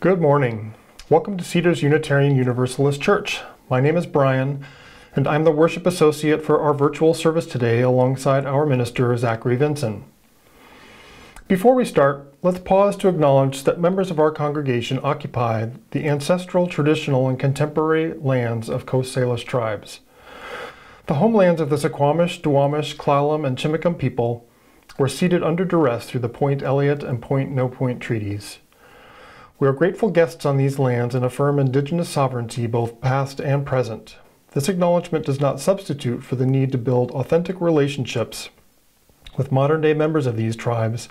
Good morning. Welcome to Cedars Unitarian Universalist Church. My name is Brian, and I'm the worship associate for our virtual service today alongside our minister, Zachary Vinson. Before we start, let's pause to acknowledge that members of our congregation occupy the ancestral, traditional, and contemporary lands of Coast Salish tribes. The homelands of the Suquamish, Duwamish, Klallam, and Chimicum people were ceded under duress through the Point Elliott and Point No Point treaties. We are grateful guests on these lands and affirm Indigenous sovereignty both past and present. This acknowledgement does not substitute for the need to build authentic relationships with modern-day members of these tribes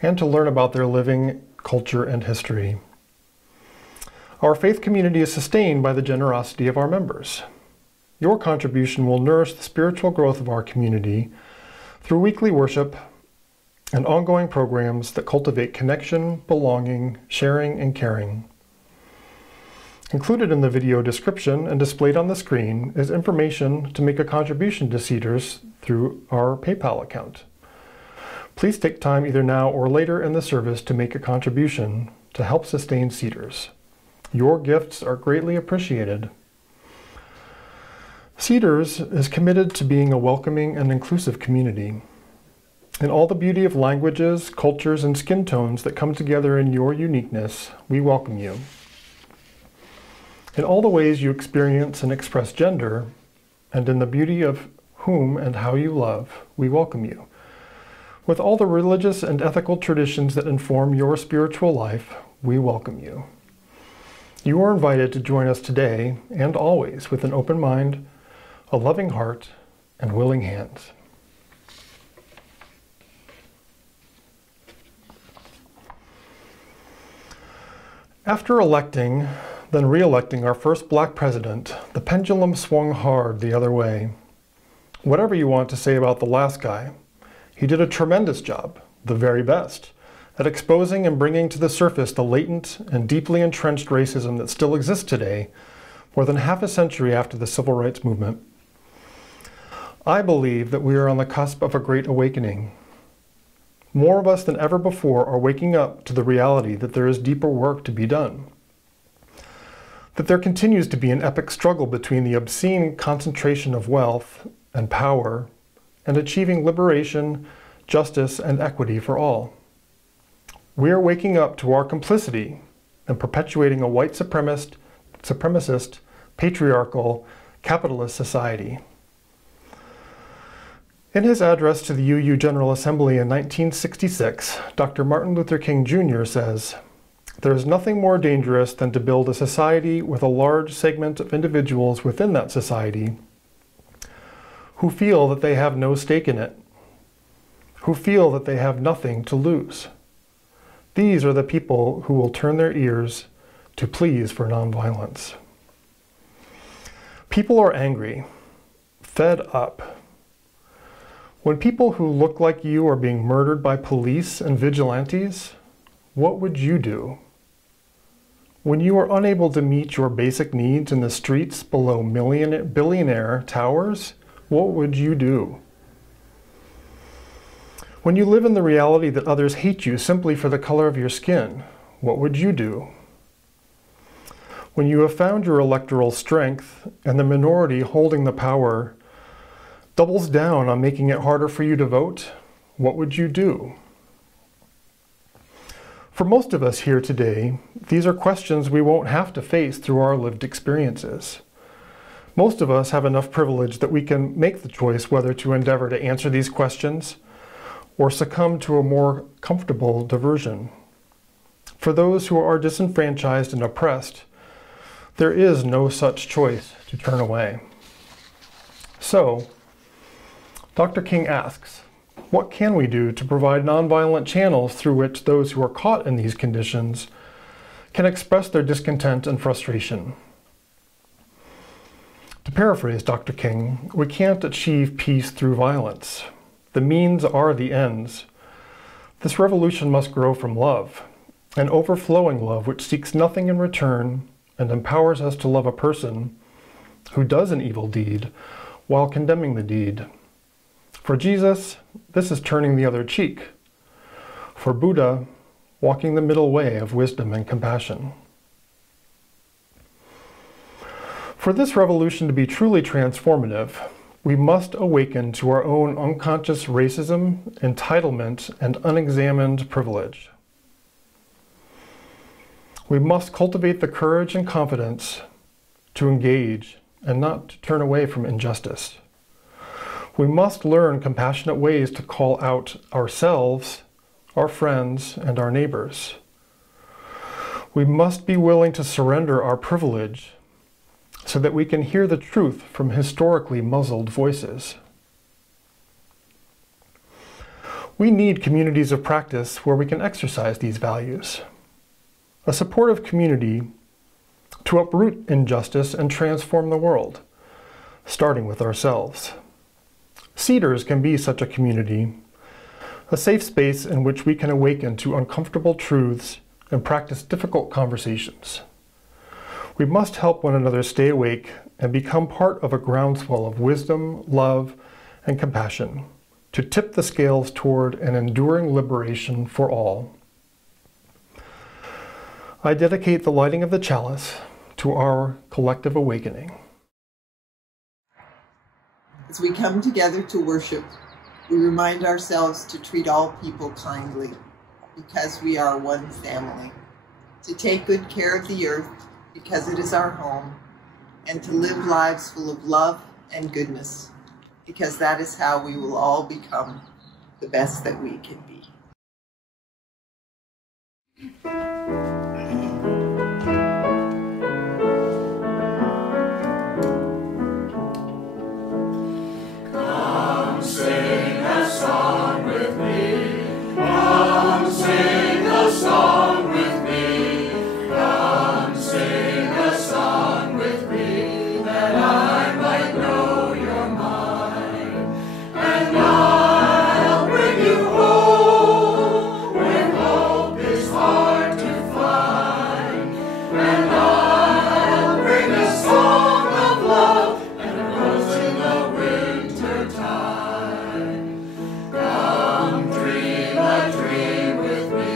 and to learn about their living culture and history. Our faith community is sustained by the generosity of our members. Your contribution will nourish the spiritual growth of our community through weekly worship and ongoing programs that cultivate connection, belonging, sharing, and caring. Included in the video description and displayed on the screen is information to make a contribution to Cedars through our PayPal account. Please take time either now or later in the service to make a contribution to help sustain Cedars. Your gifts are greatly appreciated. Cedars is committed to being a welcoming and inclusive community. In all the beauty of languages, cultures, and skin tones that come together in your uniqueness, we welcome you. In all the ways you experience and express gender, and in the beauty of whom and how you love, we welcome you. With all the religious and ethical traditions that inform your spiritual life, we welcome you. You are invited to join us today and always with an open mind, a loving heart, and willing hands. After electing, then re-electing our first black president, the pendulum swung hard the other way. Whatever you want to say about the last guy, he did a tremendous job, the very best, at exposing and bringing to the surface the latent and deeply entrenched racism that still exists today, more than half a century after the Civil Rights Movement. I believe that we are on the cusp of a great awakening. More of us than ever before are waking up to the reality that there is deeper work to be done. That there continues to be an epic struggle between the obscene concentration of wealth and power and achieving liberation, justice, and equity for all. We are waking up to our complicity in perpetuating a white supremacist, patriarchal, capitalist society. In his address to the UU General Assembly in 1966, Dr. Martin Luther King Jr. says, "There is nothing more dangerous than to build a society with a large segment of individuals within that society who feel that they have no stake in it, who feel that they have nothing to lose. These are the people who will turn their ears to pleas for nonviolence." People are angry, fed up. When people who look like you are being murdered by police and vigilantes, what would you do? When you are unable to meet your basic needs in the streets below billionaire towers, what would you do? When you live in the reality that others hate you simply for the color of your skin, what would you do? When you have found your electoral strength and the minority holding the power doubles down on making it harder for you to vote, what would you do? For most of us here today, these are questions we won't have to face through our lived experiences. Most of us have enough privilege that we can make the choice whether to endeavor to answer these questions or succumb to a more comfortable diversion. For those who are disenfranchised and oppressed, there is no such choice to turn away. So, Dr. King asks, what can we do to provide nonviolent channels through which those who are caught in these conditions can express their discontent and frustration? To paraphrase Dr. King, we can't achieve peace through violence. The means are the ends. This revolution must grow from love, an overflowing love which seeks nothing in return and empowers us to love a person who does an evil deed while condemning the deed. For Jesus, this is turning the other cheek. For Buddha, walking the middle way of wisdom and compassion. For this revolution to be truly transformative, we must awaken to our own unconscious racism, entitlement, and unexamined privilege. We must cultivate the courage and confidence to engage and not to turn away from injustice. We must learn compassionate ways to call out ourselves, our friends, and our neighbors. We must be willing to surrender our privilege so that we can hear the truth from historically muzzled voices. We need communities of practice where we can exercise these values. A supportive community to uproot injustice and transform the world, starting with ourselves. Cedars can be such a community, a safe space in which we can awaken to uncomfortable truths and practice difficult conversations. We must help one another stay awake and become part of a groundswell of wisdom, love, and compassion to tip the scales toward an enduring liberation for all. I dedicate the lighting of the chalice to our collective awakening. As we come together to worship, we remind ourselves to treat all people kindly because we are one family, to take good care of the earth because it is our home, and to live lives full of love and goodness, because that is how we will all become the best that we can be. Come sing a song with me. Come sing a song with me. Come sing a song with me, that I might know your mind. And I'll bring you home when hope is hard to find. And I'll bring a song of love and a rose in the winter time. Come dream a dream with me.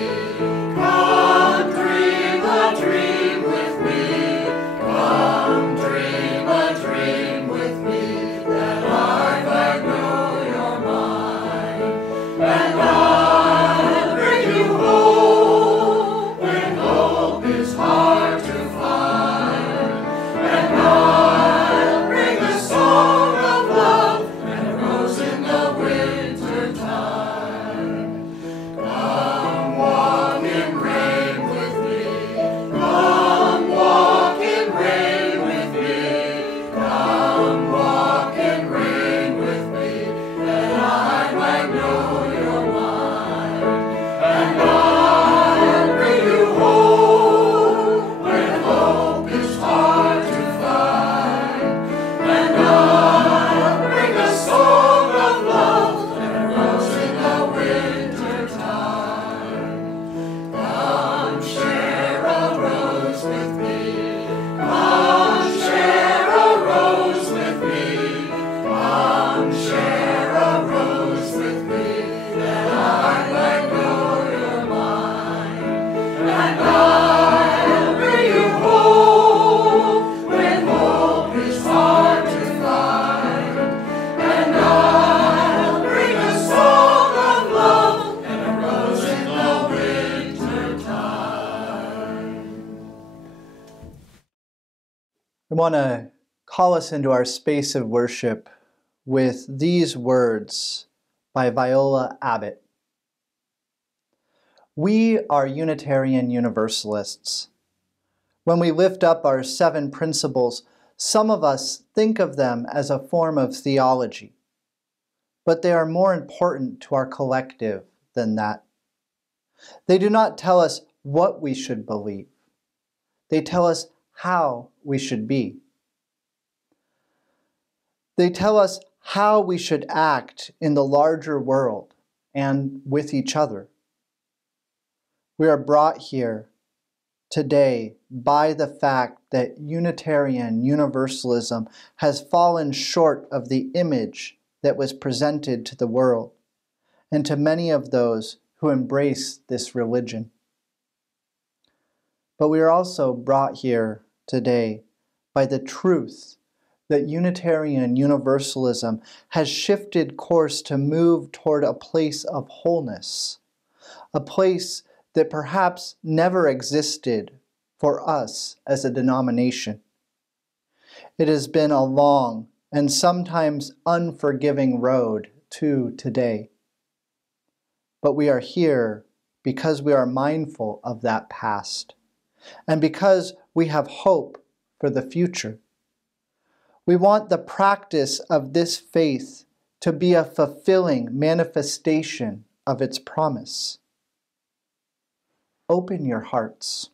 Come dream a dream with me. Come dream a dream with me, that I might know your mind. And I'll bring you home when hope is hard to find. And I'll bring a song of love and a rose in the winter time. Come walk in rain with me. Come walk in rain with me. Come walk in rain with me, that I might know your mind. And I'll bring you home when hope is hard to find. And I'll bring a song of love and a rose in the winter time. Come share a rose with me. Come share a rose with me. Come share a rose with me, that I might know your mind. And I'll bring you home when hope is hard to find. And I'll bring a song of love and a rose in the winter time. I want to call us into our space of worship with these words by Viola Abbott. We are Unitarian Universalists. When we lift up our 7 principles, some of us think of them as a form of theology, but they are more important to our collective than that. They do not tell us what we should believe. They tell us how we should be. They tell us how we should act in the larger world and with each other. We are brought here today by the fact that Unitarian Universalism has fallen short of the image that was presented to the world and to many of those who embrace this religion. but we are also brought here today by the truth that Unitarian Universalism has shifted course to move toward a place of wholeness, a place that perhaps never existed for us as a denomination. It has been a long and sometimes unforgiving road to today. But we are here because we are mindful of that past, and because we have hope for the future. We want the practice of this faith to be a fulfilling manifestation of its promise. Open your hearts.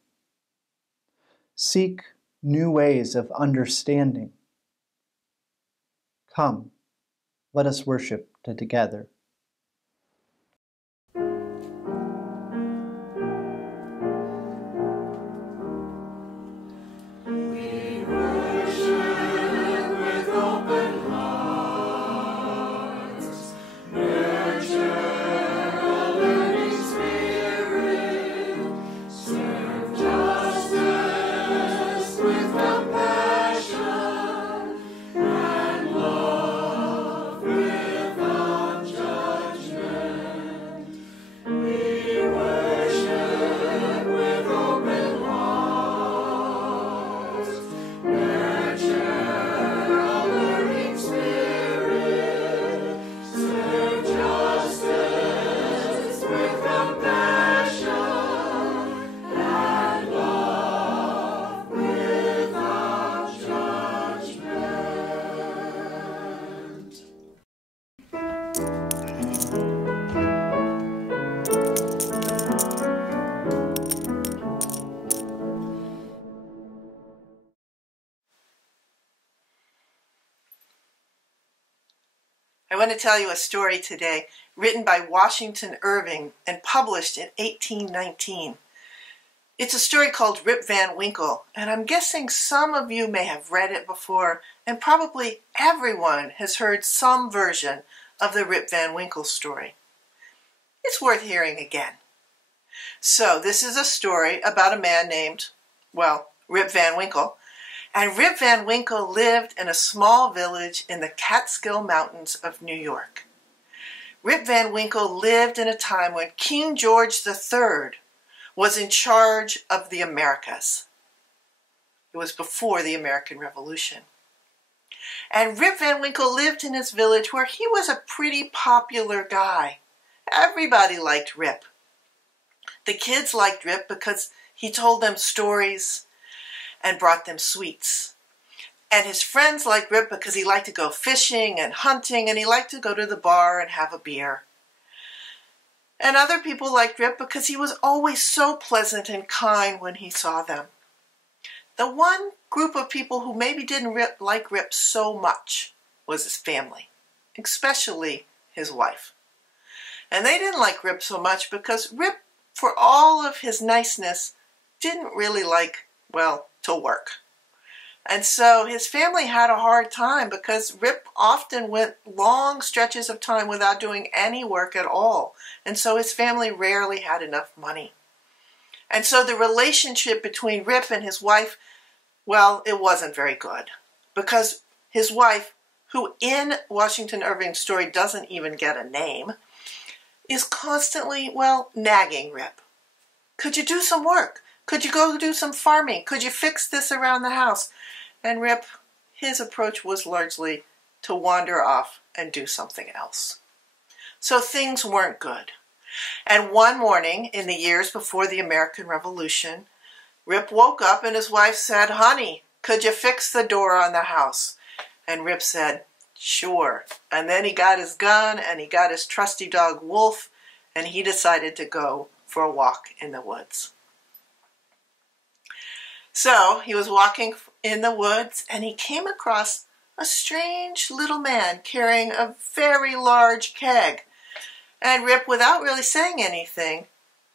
Seek new ways of understanding. Come, let us worship together. I want to tell you a story today written by Washington Irving and published in 1819. It's a story called Rip Van Winkle, and I'm guessing some of you may have read it before, and probably everyone has heard some version of the Rip Van Winkle story. It's worth hearing again. So this is a story about a man named, well, Rip Van Winkle. And Rip Van Winkle lived in a small village in the Catskill Mountains of New York. Rip Van Winkle lived in a time when King George III was in charge of the Americas. It was before the American Revolution. And Rip Van Winkle lived in his village where he was a pretty popular guy. Everybody liked Rip. The kids liked Rip because he told them stories and brought them sweets. And his friends liked Rip because he liked to go fishing and hunting, and he liked to go to the bar and have a beer. And other people liked Rip because he was always so pleasant and kind when he saw them. The one group of people who maybe didn't like Rip so much was his family, especially his wife. And they didn't like Rip so much because Rip, for all of his niceness, didn't really like, well, to work. And so his family had a hard time because Rip often went long stretches of time without doing any work at all. And so his family rarely had enough money. And so the relationship between Rip and his wife, well, it wasn't very good. Because his wife, who in Washington Irving's story doesn't even get a name, is constantly, well, nagging Rip. Could you do some work? Could you go do some farming? Could you fix this around the house? And Rip, his approach was largely to wander off and do something else. So things weren't good. And one morning, in the years before the American Revolution, Rip woke up and his wife said, "Honey, could you fix the door on the house?" And Rip said, "Sure." And then he got his gun and he got his trusty dog Wolf, and he decided to go for a walk in the woods. So he was walking in the woods and he came across a strange little man carrying a very large keg. And Rip, without really saying anything,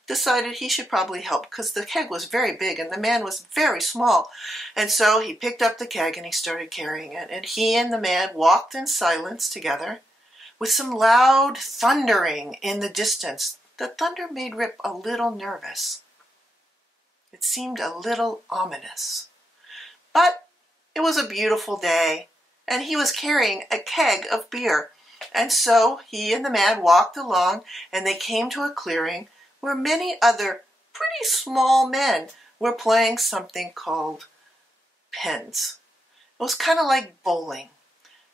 decided he should probably help because the keg was very big and the man was very small. And so he picked up the keg and he started carrying it. And he and the man walked in silence together with some loud thundering in the distance. The thunder made Rip a little nervous. It seemed a little ominous. But it was a beautiful day, and he was carrying a keg of beer. And so he and the man walked along, and they came to a clearing where many other pretty small men were playing something called pins. It was kind of like bowling,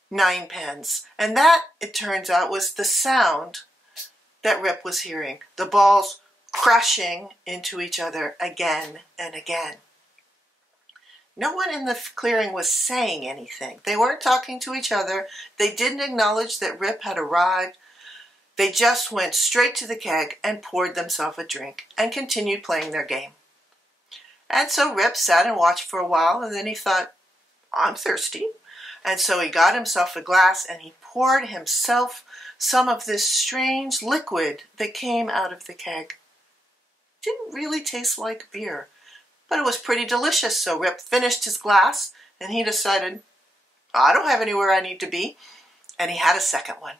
9 pins. And that, it turns out, was the sound that Rip was hearing. The balls crashing into each other again and again. No one in the clearing was saying anything. They weren't talking to each other. They didn't acknowledge that Rip had arrived. They just went straight to the keg and poured themselves a drink and continued playing their game. And so Rip sat and watched for a while, and then he thought, I'm thirsty. And so he got himself a glass and he poured himself some of this strange liquid that came out of the keg. It didn't really taste like beer, but it was pretty delicious. So Rip finished his glass and he decided, I don't have anywhere I need to be. And he had a second one.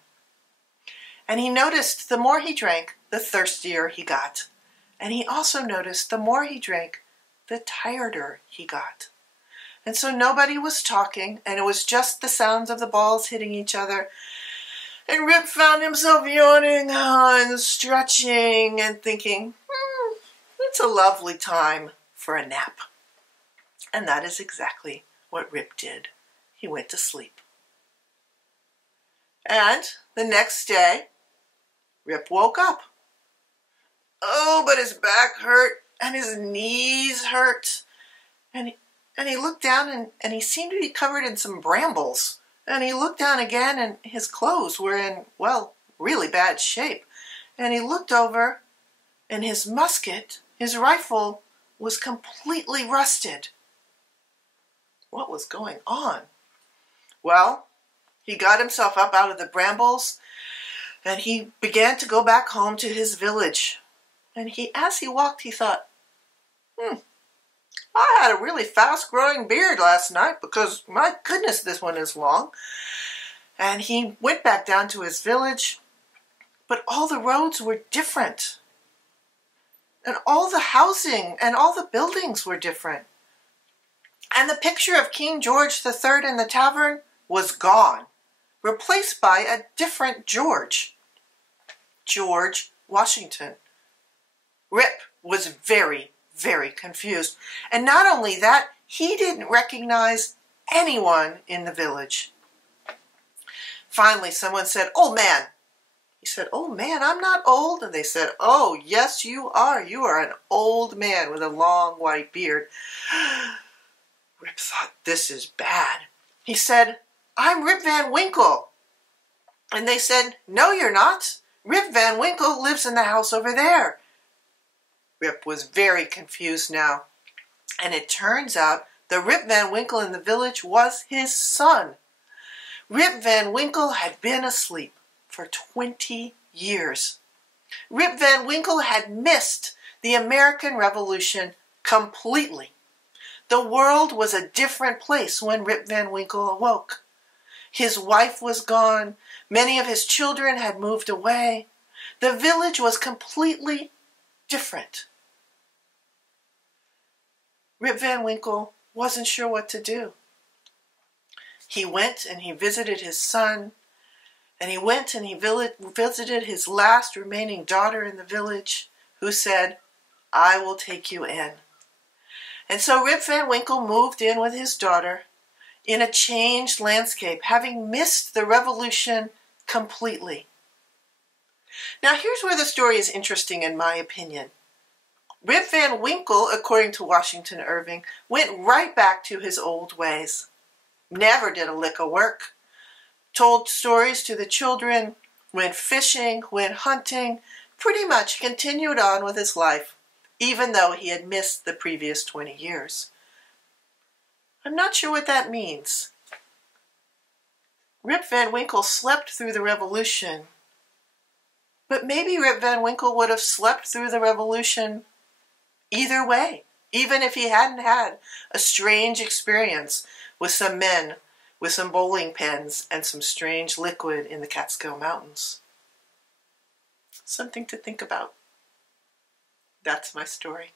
And he noticed the more he drank, the thirstier he got. And he also noticed the more he drank, the tireder he got. And so nobody was talking, and it was just the sounds of the balls hitting each other. And Rip found himself yawning and stretching and thinking, it's a lovely time for a nap. And that is exactly what Rip did. He went to sleep. And the next day, Rip woke up. Oh, but his back hurt and his knees hurt. And he looked down and he seemed to be covered in some brambles. And he looked down again and his clothes were in, well, really bad shape. And he looked over and his musket, his rifle, was completely rusted. What was going on? Well, he got himself up out of the brambles and he began to go back home to his village. And as he walked, he thought, I had a really fast-growing beard last night because, my goodness, this one is long. And he went back down to his village, but all the roads were different. And all the housing and all the buildings were different. And the picture of King George III in the tavern was gone, replaced by a different George. George Washington. Rip was very, very confused. And not only that, he didn't recognize anyone in the village. Finally, someone said, "Old man." He said, "Old man, I'm not old." And they said, "Oh, yes, you are. You are an old man with a long white beard." Rip thought, this is bad. He said, "I'm Rip Van Winkle." And they said, "No, you're not. Rip Van Winkle lives in the house over there." Rip was very confused now. And it turns out the Rip Van Winkle in the village was his son. Rip Van Winkle had been asleep for 20 years. Rip Van Winkle had missed the American Revolution completely. The world was a different place when Rip Van Winkle awoke. His wife was gone. Many of his children had moved away. The village was completely different. Rip Van Winkle wasn't sure what to do. He went and he visited his son, and he went and he visited his last remaining daughter in the village, who said, "I will take you in." And so Rip Van Winkle moved in with his daughter in a changed landscape, having missed the revolution completely. Now here's where the story is interesting in my opinion. Rip Van Winkle, according to Washington Irving, went right back to his old ways. Never did a lick of work. Told stories to the children, went fishing, went hunting, pretty much continued on with his life, even though he had missed the previous 20 years. I'm not sure what that means. Rip Van Winkle slept through the revolution, but maybe Rip Van Winkle would have slept through the revolution either way, even if he hadn't had a strange experience with some men with some bowling pins and some strange liquid in the Catskill Mountains. Something to think about. That's my story.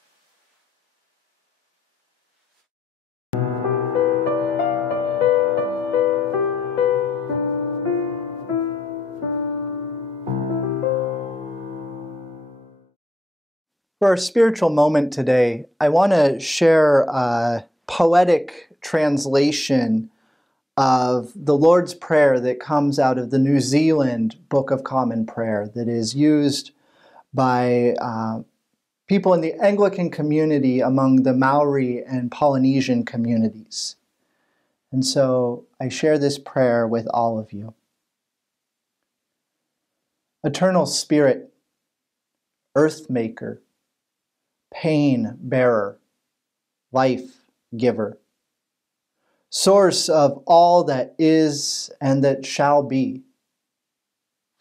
For our spiritual moment today, I want to share a poetic translation of the Lord's Prayer that comes out of the New Zealand Book of Common Prayer that is used by people in the Anglican community among the Maori and Polynesian communities. And so I share this prayer with all of you. Eternal Spirit, Earth Maker, Pain Bearer, Life Giver, Source of all that is and that shall be,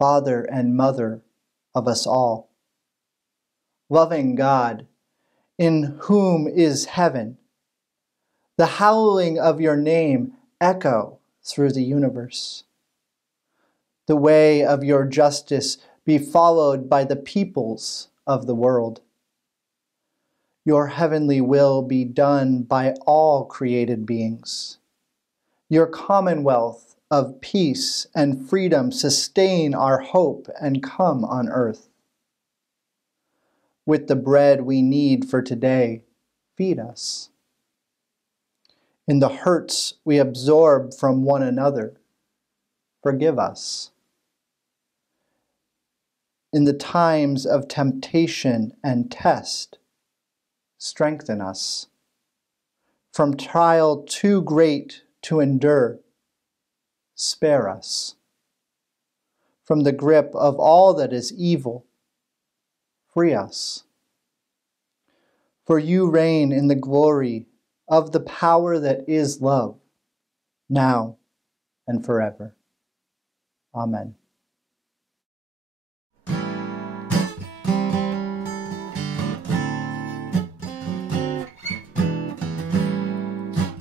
Father and Mother of us all, loving God, in whom is heaven, the hallowing of your name echo through the universe. The way of your justice be followed by the peoples of the world. Your heavenly will be done by all created beings. Your commonwealth of peace and freedom sustain our hope and come on earth. With the bread we need for today, feed us. In the hurts we absorb from one another, forgive us. In the times of temptation and test, strengthen us. From trial too great to endure, spare us. From the grip of all that is evil, free us. For you reign in the glory of the power that is love, now and forever. Amen.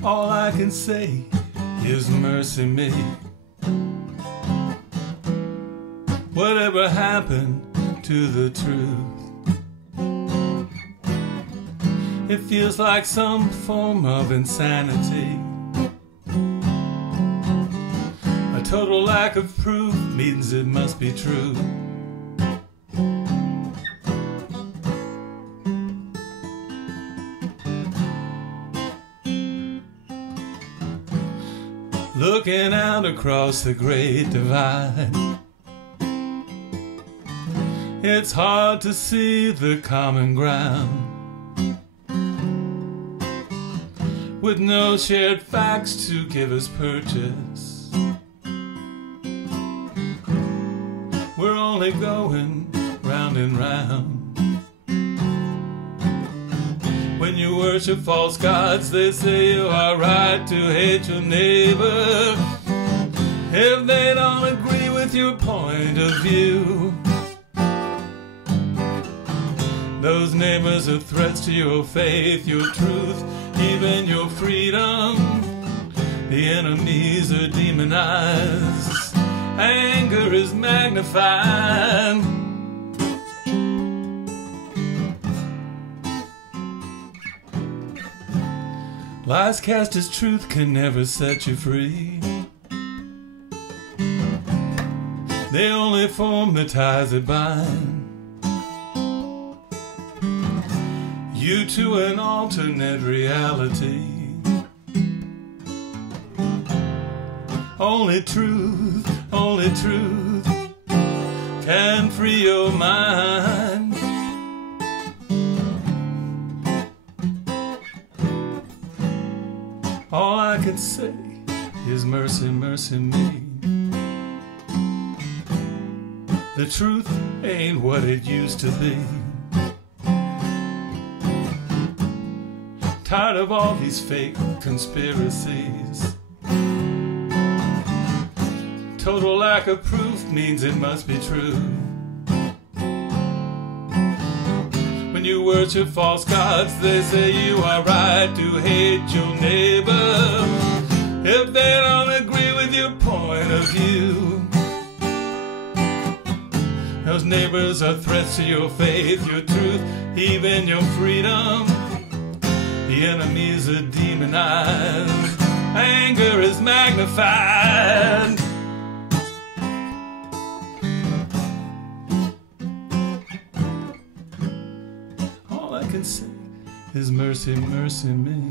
All I can say is mercy me. Whatever happened to the truth? It feels like some form of insanity. A total lack of proof means it must be true. Looking out across the great divide, it's hard to see the common ground. With no shared facts to give us purchase, we're only going round and round. When you worship false gods, they say you are right to hate your neighbor if they don't agree with your point of view. Those neighbors are threats to your faith, your truth, even your freedom. The enemies are demonized, anger is magnified. Lies cast as truth can never set you free. They only form the ties that bind you to an alternate reality. Only truth can free your mind. All I can say is mercy, mercy me. The truth ain't what it used to be. Tired of all these fake conspiracies. Total lack of proof means it must be true. When you worship false gods, they say you are right to hate your neighbor if they don't agree with your point of view. Those neighbors are threats to your faith, your truth, even your freedom. The enemies are demonized, anger is magnified. can say is mercy, mercy me.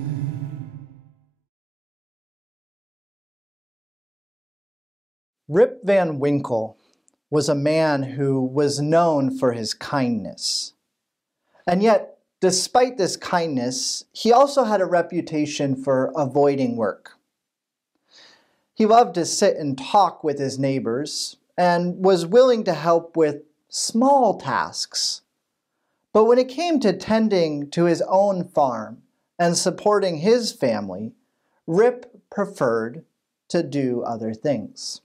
Rip Van Winkle was a man who was known for his kindness. And yet, despite this kindness, he also had a reputation for avoiding work. He loved to sit and talk with his neighbors and was willing to help with small tasks. But when it came to tending to his own farm and supporting his family, Rip preferred to do other things.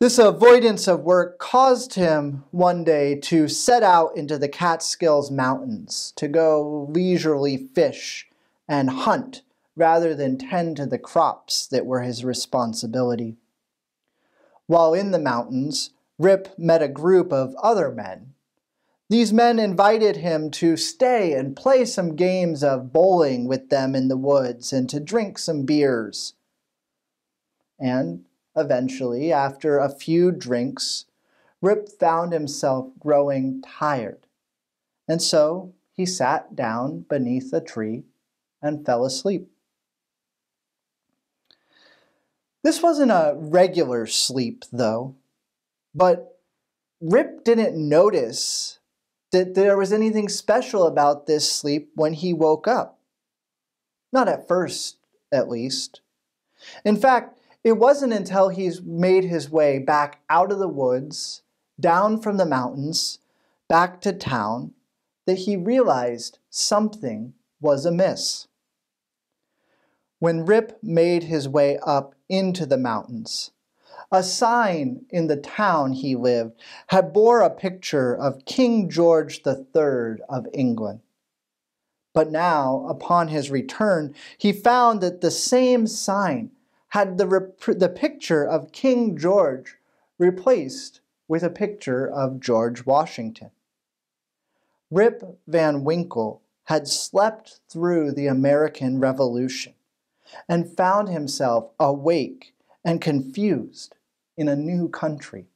This avoidance of work caused him one day to set out into the Catskills Mountains to go leisurely fish and hunt rather than tend to the crops that were his responsibility. While in the mountains, Rip met a group of other men. These men invited him to stay and play some games of bowling with them in the woods and to drink some beers. And eventually, after a few drinks, Rip found himself growing tired, and so he sat down beneath a tree and fell asleep. This wasn't a regular sleep, though, but Rip didn't notice that there was anything special about this sleep when he woke up. Not at first, at least. In fact, it wasn't until he made his way back out of the woods, down from the mountains, back to town, that he realized something was amiss. When Rip made his way up into the mountains, a sign in the town he lived had bore a picture of King George III of England. But now, upon his return, he found that the same sign had the picture of King George replaced with a picture of George Washington. Rip Van Winkle had slept through the American Revolution and found himself awake and confused in a new country.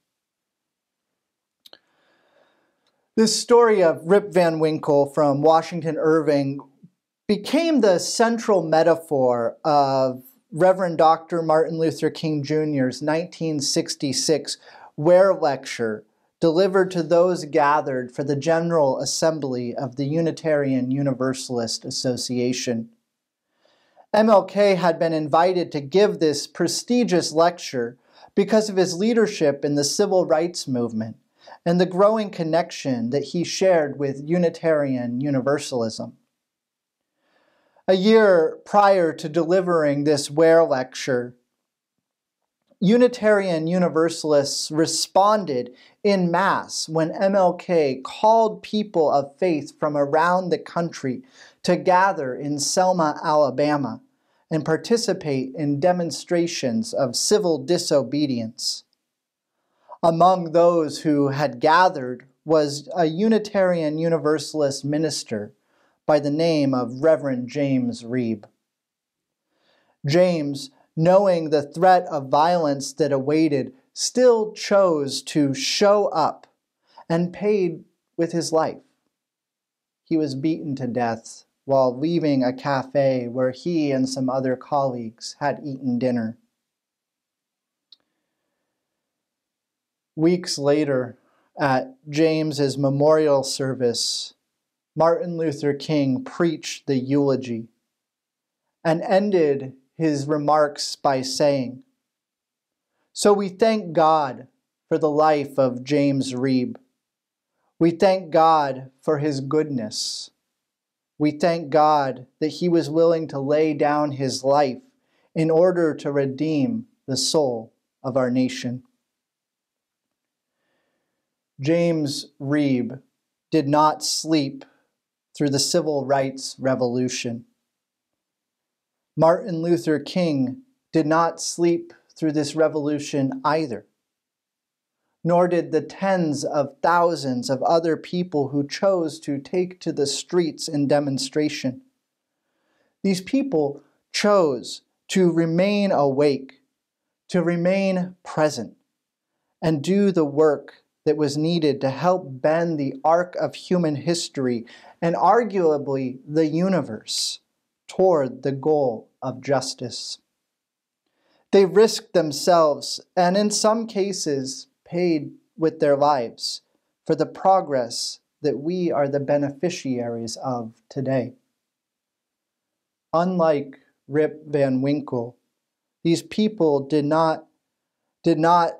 This story of Rip Van Winkle from Washington Irving became the central metaphor of Reverend Dr. Martin Luther King Jr.'s 1966 Ware Lecture delivered to those gathered for the General Assembly of the Unitarian Universalist Association. MLK had been invited to give this prestigious lecture because of his leadership in the civil rights movement and the growing connection that he shared with Unitarian Universalism. A year prior to delivering this Ware Lecture, Unitarian Universalists responded en masse when MLK called people of faith from around the country to gather in Selma, Alabama, and participate in demonstrations of civil disobedience. Among those who had gathered was a Unitarian Universalist minister by the name of Reverend James Reeb. James, knowing the threat of violence that awaited, still chose to show up and paid with his life. He was beaten to death while leaving a cafe where he and some other colleagues had eaten dinner. Weeks later, at James's memorial service, Martin Luther King preached the eulogy and ended his remarks by saying, "So we thank God for the life of James Reeb. We thank God for his goodness. We thank God that he was willing to lay down his life in order to redeem the soul of our nation." James Reeb did not sleep through the civil rights revolution. Martin Luther King did not sleep through this revolution either, nor did the tens of thousands of other people who chose to take to the streets in demonstration. These people chose to remain awake, to remain present, and do the work that was needed to help bend the arc of human history and arguably the universe toward the goal of justice. They risked themselves and in some cases paid with their lives for the progress that we are the beneficiaries of today. Unlike Rip Van Winkle, these people did not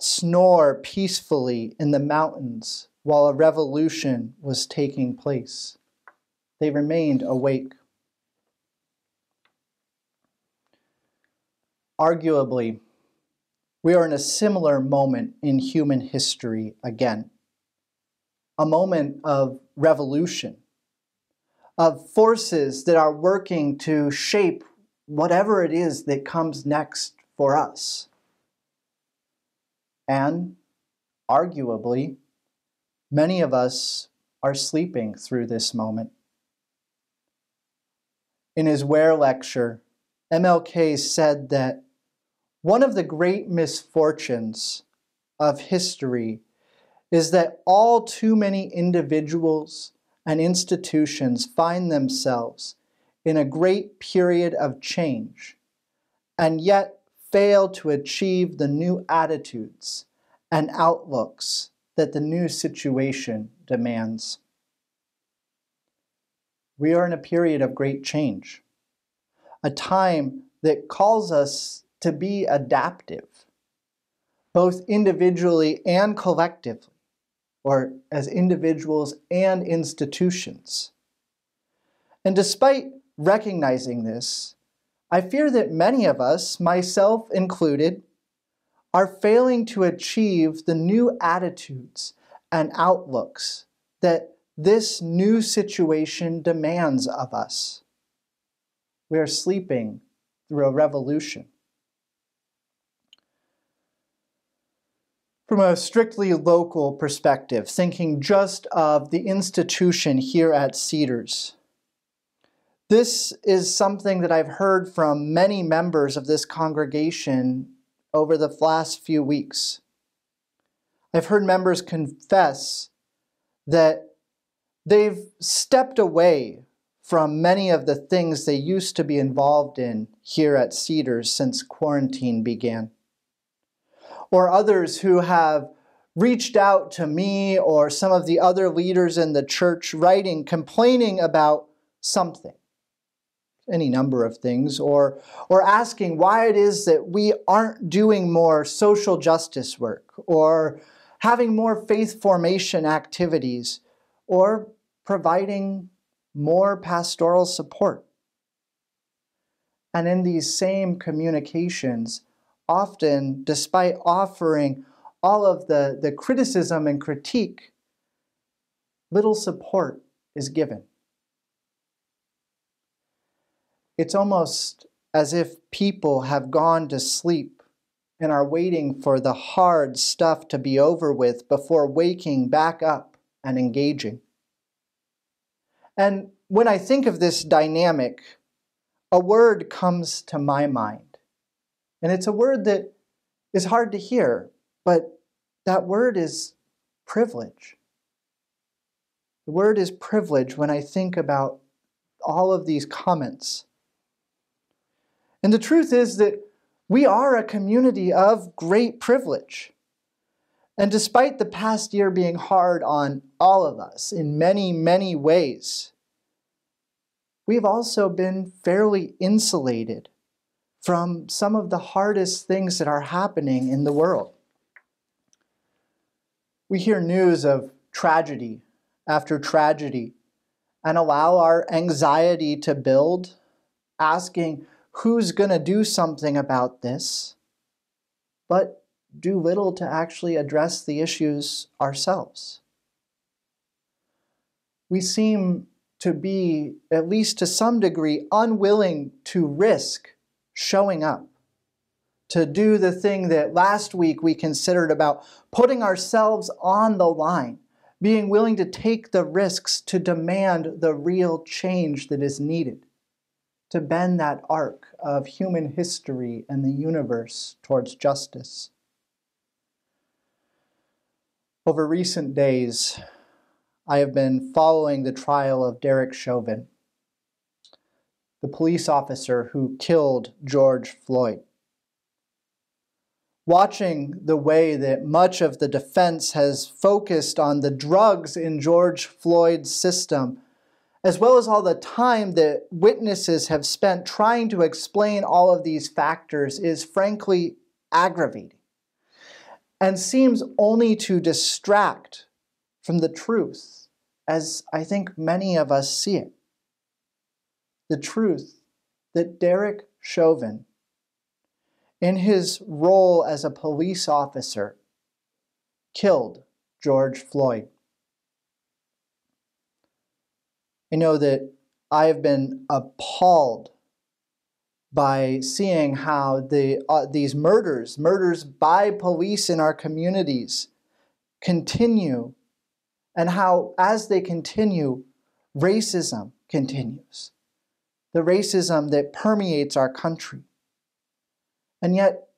snore peacefully in the mountains while a revolution was taking place. They remained awake. Arguably, we are in a similar moment in human history again. A moment of revolution, of forces that are working to shape whatever it is that comes next for us. And, arguably, many of us are sleeping through this moment. In his Where lecture, MLK said that one of the great misfortunes of history is that all too many individuals and institutions find themselves in a great period of change and yet fail to achieve the new attitudes and outlooks that the new situation demands. We are in a period of great change, a time that calls us to be adaptive, both individually and collectively, or as individuals and institutions. And despite recognizing this, I fear that many of us, myself included, are failing to achieve the new attitudes and outlooks that this new situation demands of us. We are sleeping through a revolution. From a strictly local perspective, thinking just of the institution here at Cedars, this is something that I've heard from many members of this congregation over the last few weeks. I've heard members confess that they've stepped away from many of the things they used to be involved in here at Cedars since quarantine began. Or others who have reached out to me or some of the other leaders in the church writing, complaining about something, any number of things, or asking why it is that we aren't doing more social justice work or having more faith formation activities or providing more pastoral support. And in these same communications, often, despite offering all of the criticism and critique, little support is given. It's almost as if people have gone to sleep and are waiting for the hard stuff to be over with before waking back up and engaging. And when I think of this dynamic, a word comes to my mind. And it's a word that is hard to hear, but that word is privilege. The word is privilege when I think about all of these comments. And the truth is that we are a community of great privilege. And despite the past year being hard on all of us in many, many ways, we've also been fairly insulated from some of the hardest things that are happening in the world. We hear news of tragedy after tragedy and allow our anxiety to build, asking who's going to do something about this, but do little to actually address the issues ourselves. We seem to be, at least to some degree, unwilling to risk showing up, to do the thing that last week we considered about putting ourselves on the line, being willing to take the risks to demand the real change that is needed, to bend that arc of human history and the universe towards justice. Over recent days, I have been following the trial of Derek Chauvin, the police officer who killed George Floyd. Watching the way that much of the defense has focused on the drugs in George Floyd's system, as well as all the time that witnesses have spent trying to explain all of these factors, is frankly aggravating and seems only to distract from the truth, as I think many of us see it. The truth that Derek Chauvin, in his role as a police officer, killed George Floyd. I know that I have been appalled by seeing how these murders by police in our communities continue, and how, as they continue, racism continues. The racism that permeates our country. And yet,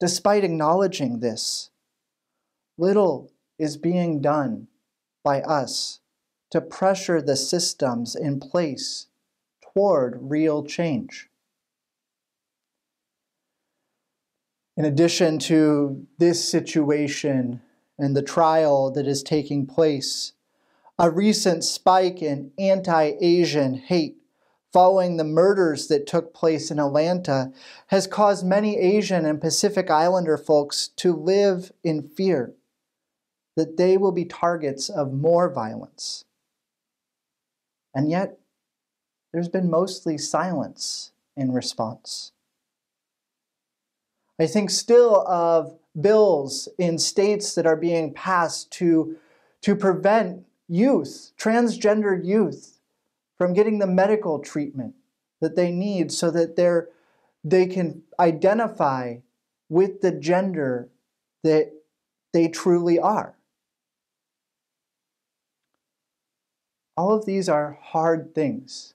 despite acknowledging this, little is being done by us to pressure the systems in place toward real change. In addition to this situation and the trial that is taking place, a recent spike in anti-Asian hate following the murders that took place in Atlanta has caused many Asian and Pacific Islander folks to live in fear that they will be targets of more violence. And yet, there's been mostly silence in response. I think still of bills in states that are being passed to prevent youth, transgender youth, from getting the medical treatment that they need so that they can identify with the gender that they truly are. All of these are hard things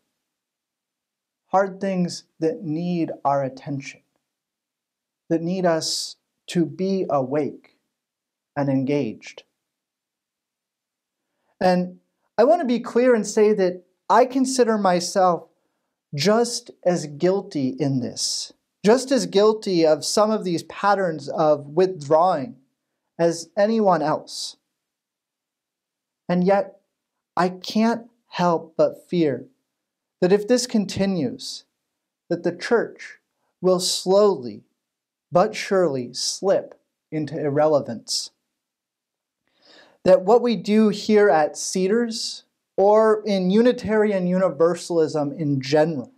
that need our attention, that need us to be awake and engaged. And I want to be clear and say that I consider myself just as guilty in this, just as guilty of some of these patterns of withdrawing as anyone else. And yet, I can't help but fear that if this continues, that the church will slowly but surely slip into irrelevance. That what we do here at Cedars, or in Unitarian Universalism in general,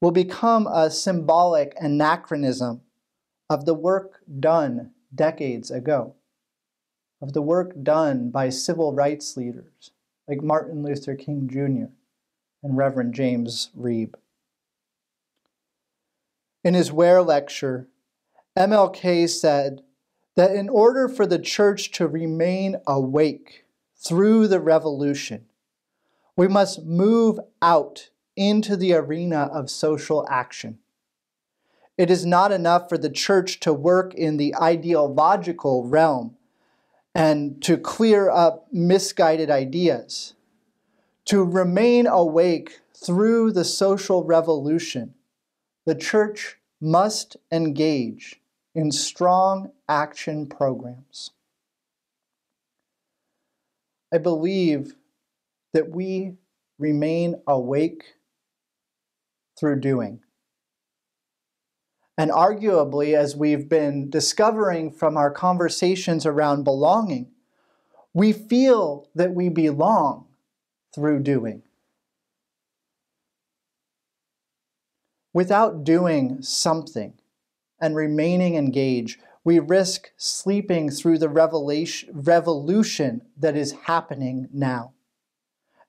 will become a symbolic anachronism of the work done decades ago, of the work done by civil rights leaders like Martin Luther King Jr. and Reverend James Reeb. In his Ware lecture, MLK said that in order for the church to remain awake through the revolution, we must move out into the arena of social action. It is not enough for the church to work in the ideological realm and to clear up misguided ideas. To remain awake through the social revolution, the church must engage in strong action programs. I believe that we remain awake through doing. And arguably, as we've been discovering from our conversations around belonging, we feel that we belong through doing. Without doing something and remaining engaged, we risk sleeping through the revolution that is happening now.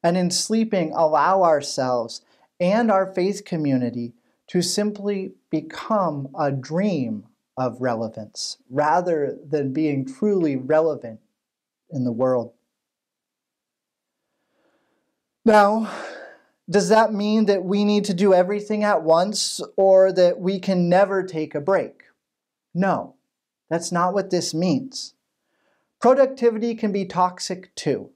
And in sleeping, allow ourselves and our faith community to simply become a dream of relevance rather than being truly relevant in the world. Now, does that mean that we need to do everything at once or that we can never take a break? No, that's not what this means. Productivity can be toxic too.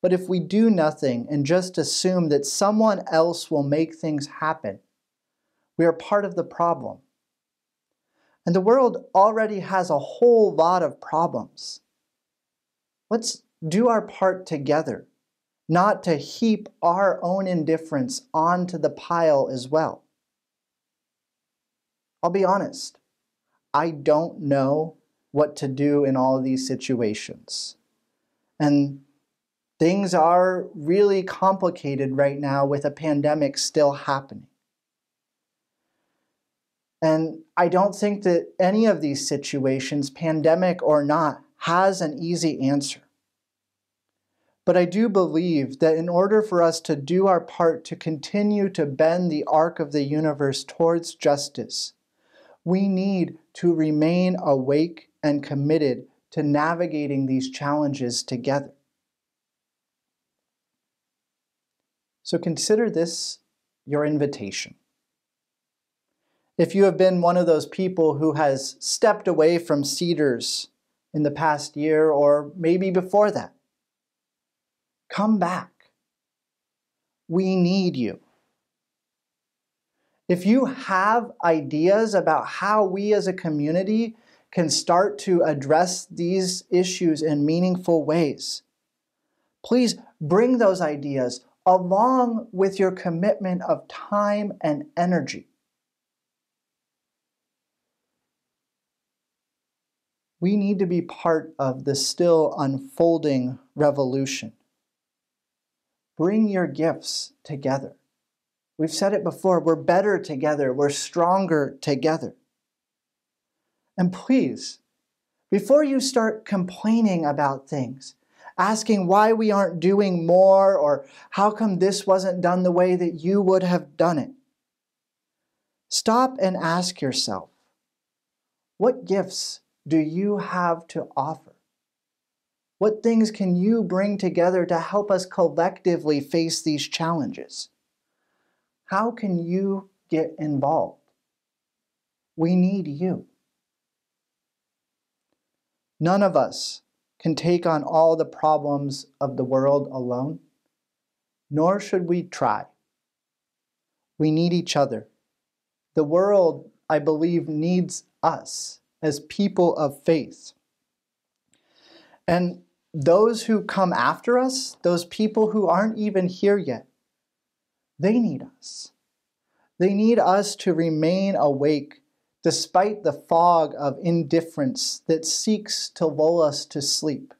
But if we do nothing and just assume that someone else will make things happen, we are part of the problem. And the world already has a whole lot of problems. Let's do our part together, not to heap our own indifference onto the pile as well. I'll be honest, I don't know what to do in all of these situations. And things are really complicated right now with a pandemic still happening. And I don't think that any of these situations, pandemic or not, has an easy answer. But I do believe that in order for us to do our part to continue to bend the arc of the universe towards justice, we need to remain awake and committed to navigating these challenges together. So consider this your invitation. If you have been one of those people who has stepped away from Cedars in the past year or maybe before that, come back. We need you. If you have ideas about how we as a community can start to address these issues in meaningful ways, please bring those ideas along with your commitment of time and energy. We need to be part of the still unfolding revolution. Bring your gifts together. We've said it before, we're better together, we're stronger together. And please, before you start complaining about things, asking why we aren't doing more or how come this wasn't done the way that you would have done it, stop and ask yourself, what gifts do you have to offer? What things can you bring together to help us collectively face these challenges? How can you get involved? We need you. None of us can take on all the problems of the world alone, nor should we try. We need each other. The world, I believe, needs us as people of faith. And those who come after us, those people who aren't even here yet, they need us. They need us to remain awake despite the fog of indifference that seeks to lull us to sleep,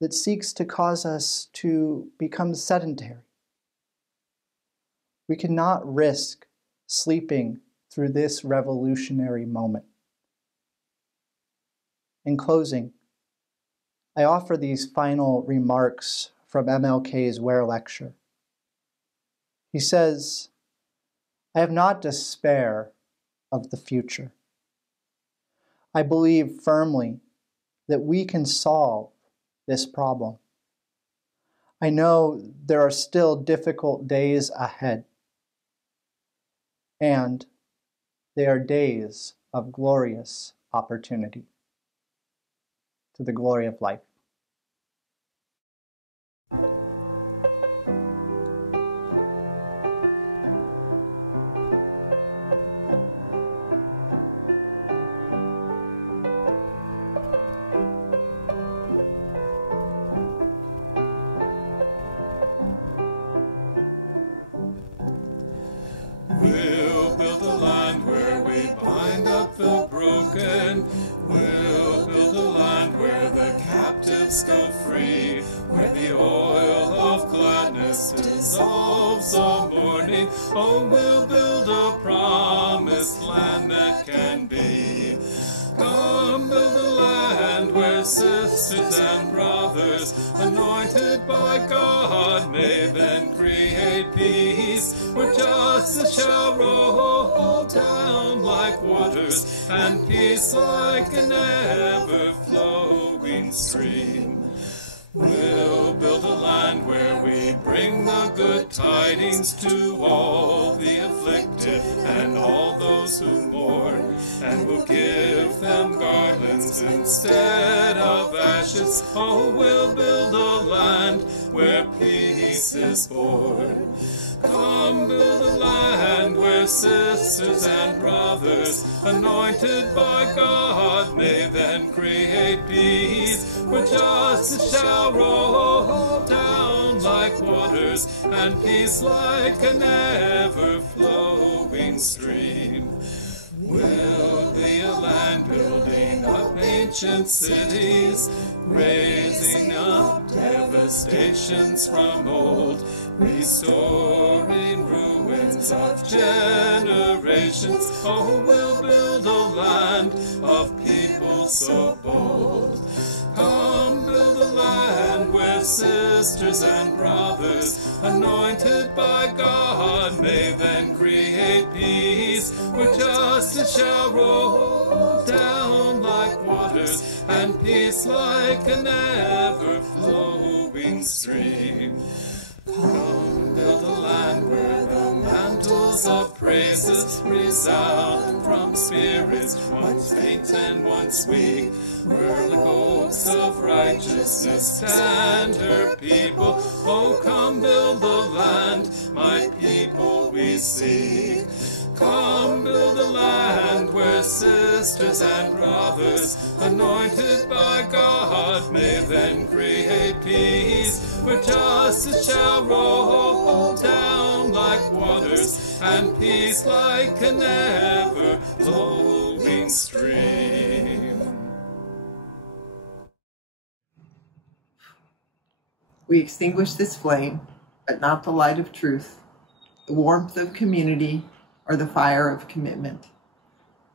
that seeks to cause us to become sedentary. We cannot risk sleeping through this revolutionary moment. In closing, I offer these final remarks from MLK's Ware lecture. He says, I have not despair of the future. I believe firmly that we can solve this problem. I know there are still difficult days ahead, and they are days of glorious opportunity. To the glory of life. We'll build a land where we bind up the broken. We'll build a land where the captives go free, where the oil of gladness dissolves all mourning. Oh, we'll build a promised land that can be. Come build a land where sisters and brothers, anointed by God, may then create peace, where justice shall roll down like waters, and peace like an ever-flowing stream. We'll build a land where we bring the good tidings to all the afflicted and all those who mourn, and we'll give them garlands bones instead of ashes. Oh, we'll build a land where peace is born. Come build a land where sisters and brothers, anointed by God, may then create peace, where justice shall roll down like waters, and peace like an ever-flowing stream. We'll be a land building up ancient cities, raising up devastations from old, restoring ruins of generations. Oh, we'll build a land of people so bold. Come build a land where sisters and brothers, anointed by God, may then create peace, where justice shall roll down like waters, and peace like an ever-flowing stream. Come build a land where the mantles of praises resound from spirits once faint and once weak, where like oaks of righteousness stand her people. Oh, come build the land, my people we seek. Come build a land where sisters and brothers, anointed by God, may then create peace, where justice shall roll down like waters, and peace like an ever-flowing stream. We extinguish this flame, but not the light of truth, the warmth of community, or the fire of commitment.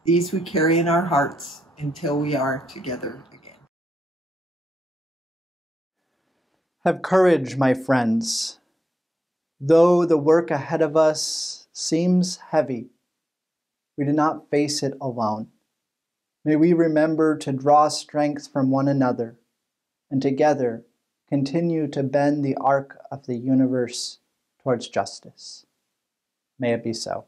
These we carry in our hearts until we are together again. Have courage, my friends. Though the work ahead of us seems heavy, we do not face it alone. May we remember to draw strength from one another, and together continue to bend the arc of the universe towards justice. May it be so.